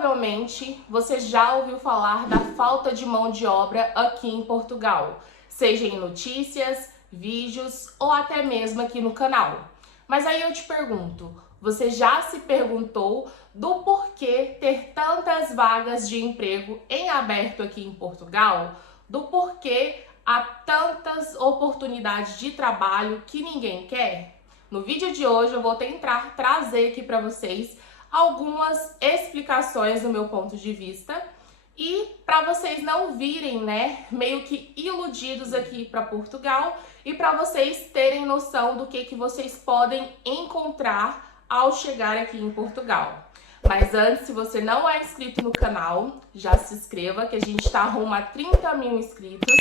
Provavelmente você já ouviu falar da falta de mão de obra aqui em Portugal, seja em notícias, vídeos ou até mesmo aqui no canal. Mas aí eu te pergunto, você já se perguntou do porquê ter tantas vagas de emprego em aberto aqui em Portugal? Do porquê há tantas oportunidades de trabalho que ninguém quer? No vídeo de hoje eu vou tentar trazer aqui para vocês algumas explicações do meu ponto de vista e para vocês não virem, meio que iludidos aqui para Portugal e para vocês terem noção do que vocês podem encontrar ao chegar aqui em Portugal. Mas antes, se você não é inscrito no canal, já se inscreva, que a gente está rumo a 30 mil inscritos.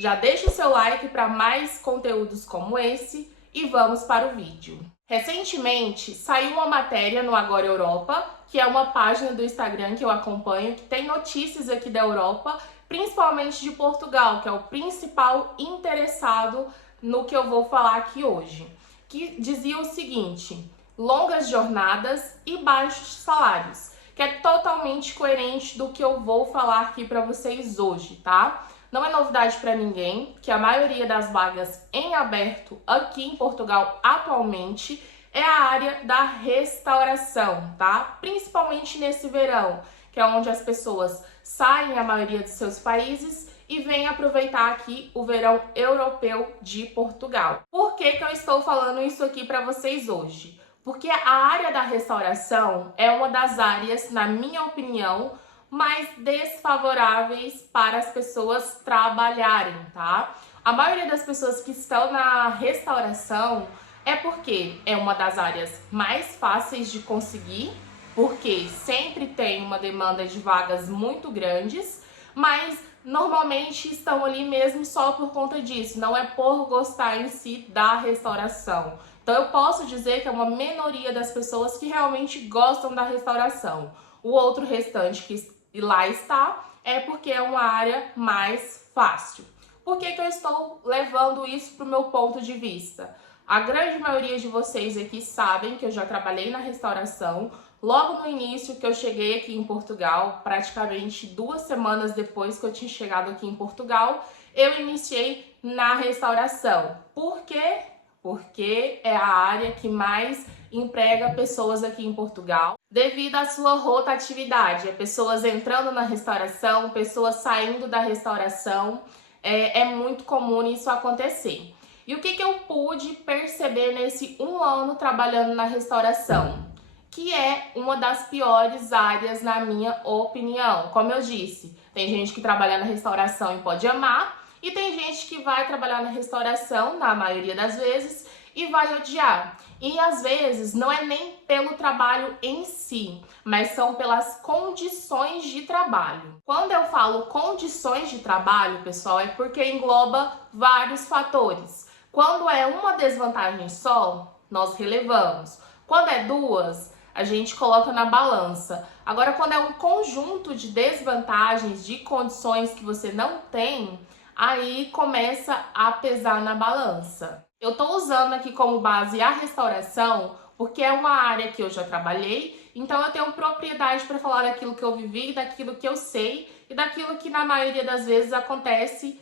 Já deixa o seu like para mais conteúdos como esse e vamos para o vídeo. Recentemente saiu uma matéria no Agora Europa, que é uma página do Instagram que eu acompanho, que tem notícias aqui da Europa, principalmente de Portugal, que é o principal interessado no que eu vou falar aqui hoje. Que dizia o seguinte: longas jornadas e baixos salários, que é totalmente coerente do que eu vou falar aqui para vocês hoje, tá? Não é novidade para ninguém que a maioria das vagas em aberto aqui em Portugal atualmente é a área da restauração, tá? Principalmente nesse verão, que é onde as pessoas saem, a maioria dos seus países, e vêm aproveitar aqui o verão europeu de Portugal. Por que eu estou falando isso aqui para vocês hoje? Porque a área da restauração é uma das áreas, na minha opinião, mais desfavoráveis para as pessoas trabalharem, tá? A maioria das pessoas que estão na restauração é porque é uma das áreas mais fáceis de conseguir, porque sempre tem uma demanda de vagas muito grandes, mas normalmente estão ali mesmo só por conta disso, não é por gostar em si da restauração. Então eu posso dizer que é uma minoria das pessoas que realmente gostam da restauração. O outro restante que lá está é porque é uma área mais fácil. Por que eu estou levando isso para o meu ponto de vista? A grande maioria de vocês aqui sabem que eu já trabalhei na restauração. Logo no início que eu cheguei aqui em Portugal, praticamente 2 semanas depois que eu tinha chegado aqui em Portugal, eu iniciei na restauração. Por quê? Porque é a área que mais emprega pessoas aqui em Portugal, devido à sua rotatividade, pessoas entrando na restauração, pessoas saindo da restauração, é muito comum isso acontecer. E o que eu pude perceber nesse 1 ano trabalhando na restauração? Que é uma das piores áreas na minha opinião. Como eu disse, tem gente que trabalha na restauração e pode amar, e tem gente que vai trabalhar na restauração, na maioria das vezes, e vai odiar. E às vezes não é nem pelo trabalho em si, mas são pelas condições de trabalho. Quando eu falo condições de trabalho, pessoal, é porque engloba vários fatores. Quando é uma desvantagem só, nós relevamos. Quando é 2, a gente coloca na balança. Agora, quando é um conjunto de desvantagens, de condições que você não tem, aí começa a pesar na balança. Eu tô usando aqui como base a restauração porque é uma área que eu já trabalhei, então eu tenho propriedade para falar daquilo que eu vivi, daquilo que eu sei e daquilo que na maioria das vezes acontece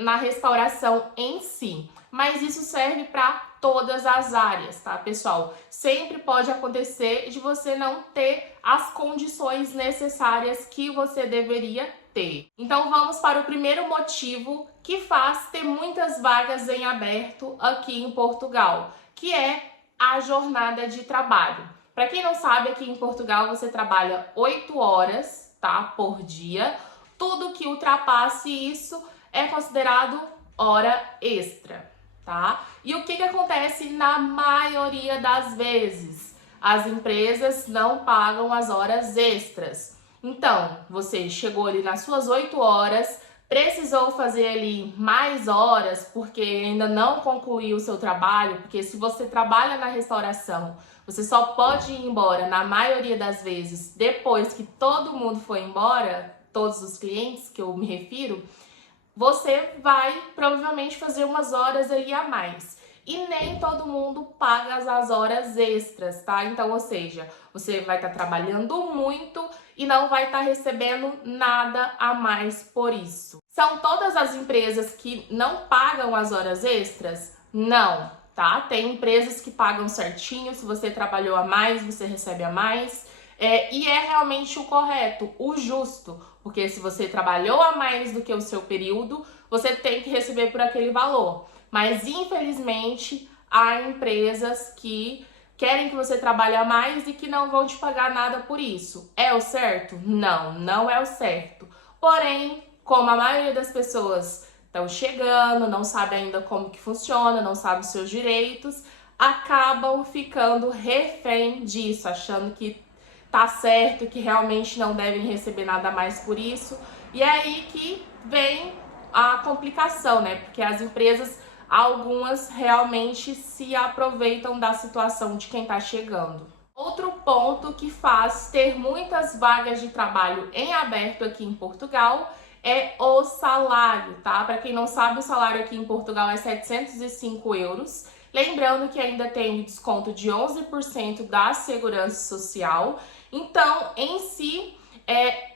na restauração em si. Mas isso serve para todas as áreas, tá, pessoal? Sempre pode acontecer de você não ter as condições necessárias que você deveria ter. Então vamos para o primeiro motivo que faz ter muitas vagas em aberto aqui em Portugal, que é a jornada de trabalho. Para quem não sabe, aqui em Portugal você trabalha 8 horas, tá, por dia. Tudo que ultrapasse isso é considerado hora extra, tá? E o que acontece na maioria das vezes? As empresas não pagam as horas extras. Então, você chegou ali nas suas 8 horas, precisou fazer ali mais horas porque ainda não concluiu o seu trabalho, porque se você trabalha na restauração, você só pode ir embora, na maioria das vezes, depois que todo mundo foi embora, todos os clientes que eu me refiro, você vai provavelmente fazer umas horas ali a mais. E nem todo mundo paga as horas extras, tá? Então, ou seja, você vai estar trabalhando muito e não vai estar recebendo nada a mais por isso. São todas as empresas que não pagam as horas extras? Não, tá? Tem empresas que pagam certinho, se você trabalhou a mais, você recebe a mais. E é realmente o correto, o justo, porque se você trabalhou a mais do que o seu período, você tem que receber por aquele valor. Mas infelizmente há empresas que querem que você trabalhe a mais e que não vão te pagar nada por isso. É o certo? Não, não é o certo. Porém, como a maioria das pessoas estão chegando, não sabe ainda como que funciona, não sabe os seus direitos, acabam ficando refém disso, achando que tá certo, que realmente não devem receber nada mais por isso. E é aí que vem a complicação, né? Porque as empresas, algumas realmente se aproveitam da situação de quem tá chegando. Outro ponto que faz ter muitas vagas de trabalho em aberto aqui em Portugal é o salário, tá? Para quem não sabe, o salário aqui em Portugal é 705 euros. Lembrando que ainda tem desconto de 11% da Segurança Social. Então, em si,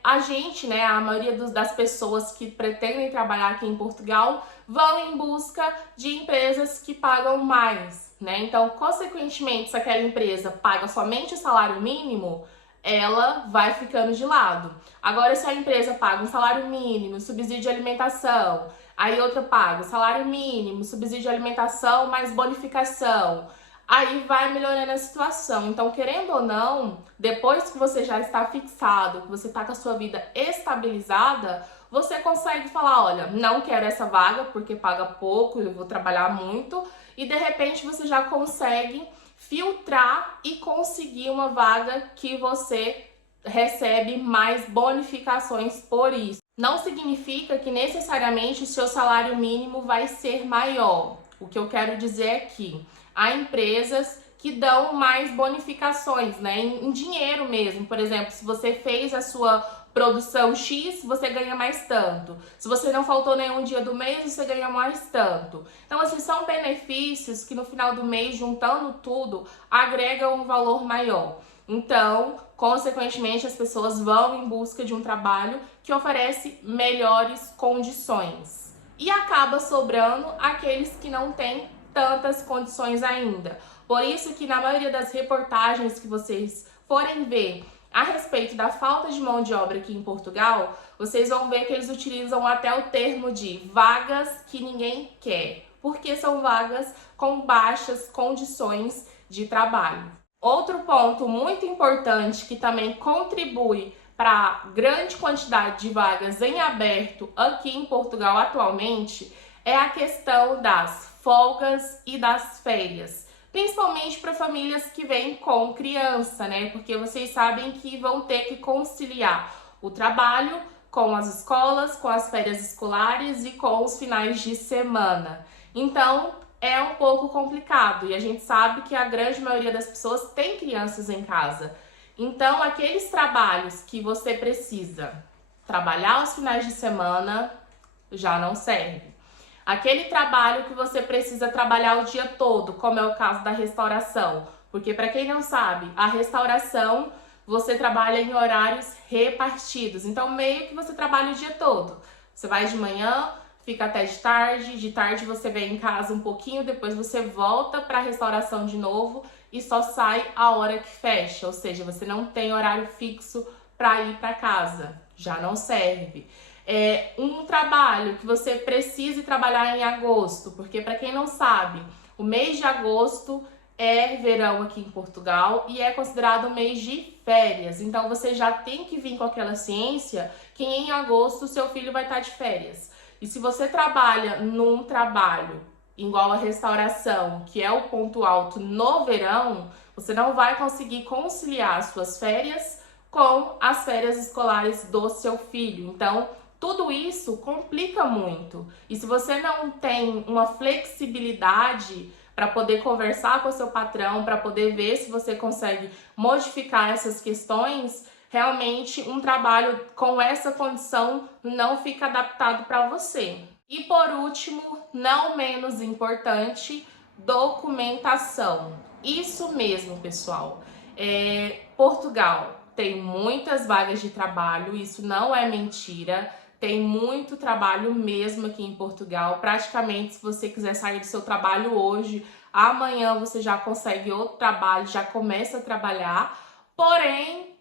a gente, né, a maioria das pessoas que pretendem trabalhar aqui em Portugal vão em busca de empresas que pagam mais, né? Então, consequentemente, se aquela empresa paga somente o salário mínimo, ela vai ficando de lado. Agora, se a empresa paga um salário mínimo, subsídio de alimentação, aí outra paga o salário mínimo, subsídio de alimentação mais bonificação, aí vai melhorando a situação. Então, querendo ou não, depois que você já está fixado, que você está com a sua vida estabilizada, você consegue falar, olha, não quero essa vaga porque paga pouco, eu vou trabalhar muito, e de repente você já consegue filtrar e conseguir uma vaga que você recebe mais bonificações por isso. Não significa que necessariamente o seu salário mínimo vai ser maior. O que eu quero dizer é que há empresas que dão mais bonificações, né, em dinheiro mesmo. Por exemplo, se você fez a sua produção X, você ganha mais tanto. Se você não faltou nenhum dia do mês, você ganha mais tanto. Então, assim, são benefícios que no final do mês, juntando tudo, agregam um valor maior. Então, consequentemente, as pessoas vão em busca de um trabalho que oferece melhores condições. E acaba sobrando aqueles que não têm tantas condições ainda. Por isso que na maioria das reportagens que vocês forem ver a respeito da falta de mão de obra aqui em Portugal, vocês vão ver que eles utilizam até o termo de vagas que ninguém quer, porque são vagas com baixas condições de trabalho. Outro ponto muito importante que também contribui para a grande quantidade de vagas em aberto aqui em Portugal atualmente é a questão das folgas e das férias. Principalmente para famílias que vêm com criança, né? Porque vocês sabem que vão ter que conciliar o trabalho com as escolas, com as férias escolares e com os finais de semana. Então, é um pouco complicado e a gente sabe que a grande maioria das pessoas tem crianças em casa. Então, aqueles trabalhos que você precisa trabalhar aos finais de semana já não serve. Aquele trabalho que você precisa trabalhar o dia todo, como é o caso da restauração. Porque, para quem não sabe, a restauração você trabalha em horários repartidos. Então, meio que você trabalha o dia todo. Você vai de manhã, fica até de tarde você vem em casa um pouquinho, depois você volta para a restauração de novo e só sai a hora que fecha. Ou seja, você não tem horário fixo para ir para casa. Já não serve. Um trabalho que você precise trabalhar em agosto, porque para quem não sabe, o mês de agosto é verão aqui em Portugal e é considerado um mês de férias. Então você já tem que vir com aquela ciência que em agosto o seu filho vai estar de férias. E se você trabalha num trabalho igual a restauração, que é o ponto alto no verão, você não vai conseguir conciliar as suas férias com as férias escolares do seu filho. Então, tudo isso complica muito. E se você não tem uma flexibilidade para poder conversar com o seu patrão, para poder ver se você consegue modificar essas questões, realmente um trabalho com essa condição não fica adaptado para você. E por último, não menos importante, documentação. Isso mesmo, pessoal. Portugal tem muitas vagas de trabalho, isso não é mentira. Tem muito trabalho mesmo aqui em Portugal. Praticamente, se você quiser sair do seu trabalho hoje, amanhã você já consegue outro trabalho, já começa a trabalhar. Porém,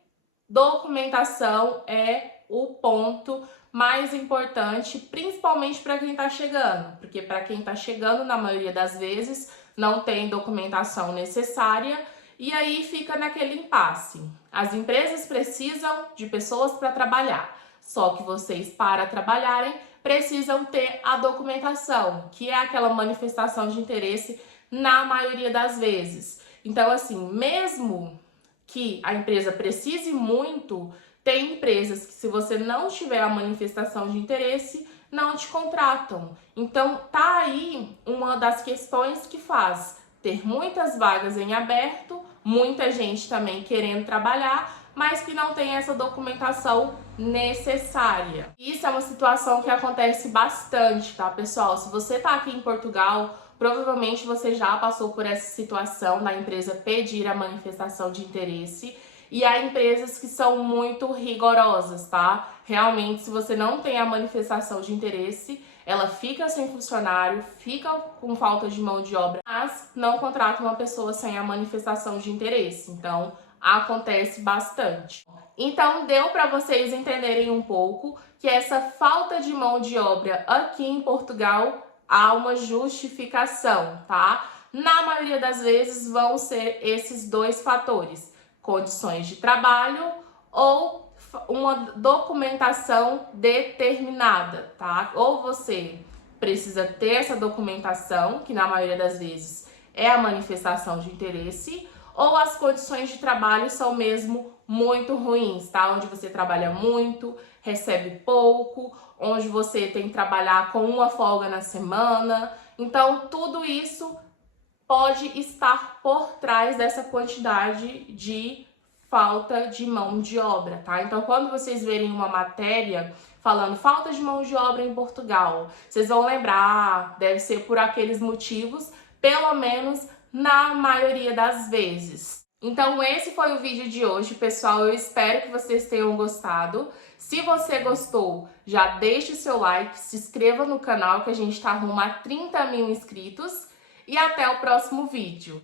documentação é o ponto mais importante, principalmente para quem está chegando. Porque para quem está chegando, na maioria das vezes, não tem documentação necessária e aí fica naquele impasse. As empresas precisam de pessoas para trabalhar. Só que vocês, para trabalharem, precisam ter a documentação, que é aquela manifestação de interesse na maioria das vezes. Então, assim, mesmo que a empresa precise muito, tem empresas que, se você não tiver a manifestação de interesse, não te contratam. Então, tá aí uma das questões que faz ter muitas vagas em aberto, muita gente também querendo trabalhar, mas que não tem essa documentação necessária. Isso é uma situação que acontece bastante, tá, pessoal? Se você tá aqui em Portugal, provavelmente você já passou por essa situação da empresa pedir a manifestação de interesse. E há empresas que são muito rigorosas, tá? Realmente, se você não tem a manifestação de interesse, ela fica sem funcionário, fica com falta de mão de obra, mas não contrata uma pessoa sem a manifestação de interesse. Então, acontece bastante. Então, deu para vocês entenderem um pouco que essa falta de mão de obra aqui em Portugal há uma justificação, tá? Na maioria das vezes vão ser esses dois fatores: condições de trabalho ou uma documentação determinada, tá? Ou você precisa ter essa documentação, que na maioria das vezes é a manifestação de interesse, ou as condições de trabalho são mesmo muito ruins, tá? Onde você trabalha muito, recebe pouco, onde você tem que trabalhar com uma folga na semana. Então, tudo isso pode estar por trás dessa quantidade de falta de mão de obra, tá? Então, quando vocês verem uma matéria falando falta de mão de obra em Portugal, vocês vão lembrar, deve ser por aqueles motivos, pelo menos na maioria das vezes. Então, esse foi o vídeo de hoje, pessoal. Eu espero que vocês tenham gostado. Se você gostou, já deixe o seu like, se inscreva no canal, que a gente tá rumo a 30 mil inscritos. E até o próximo vídeo.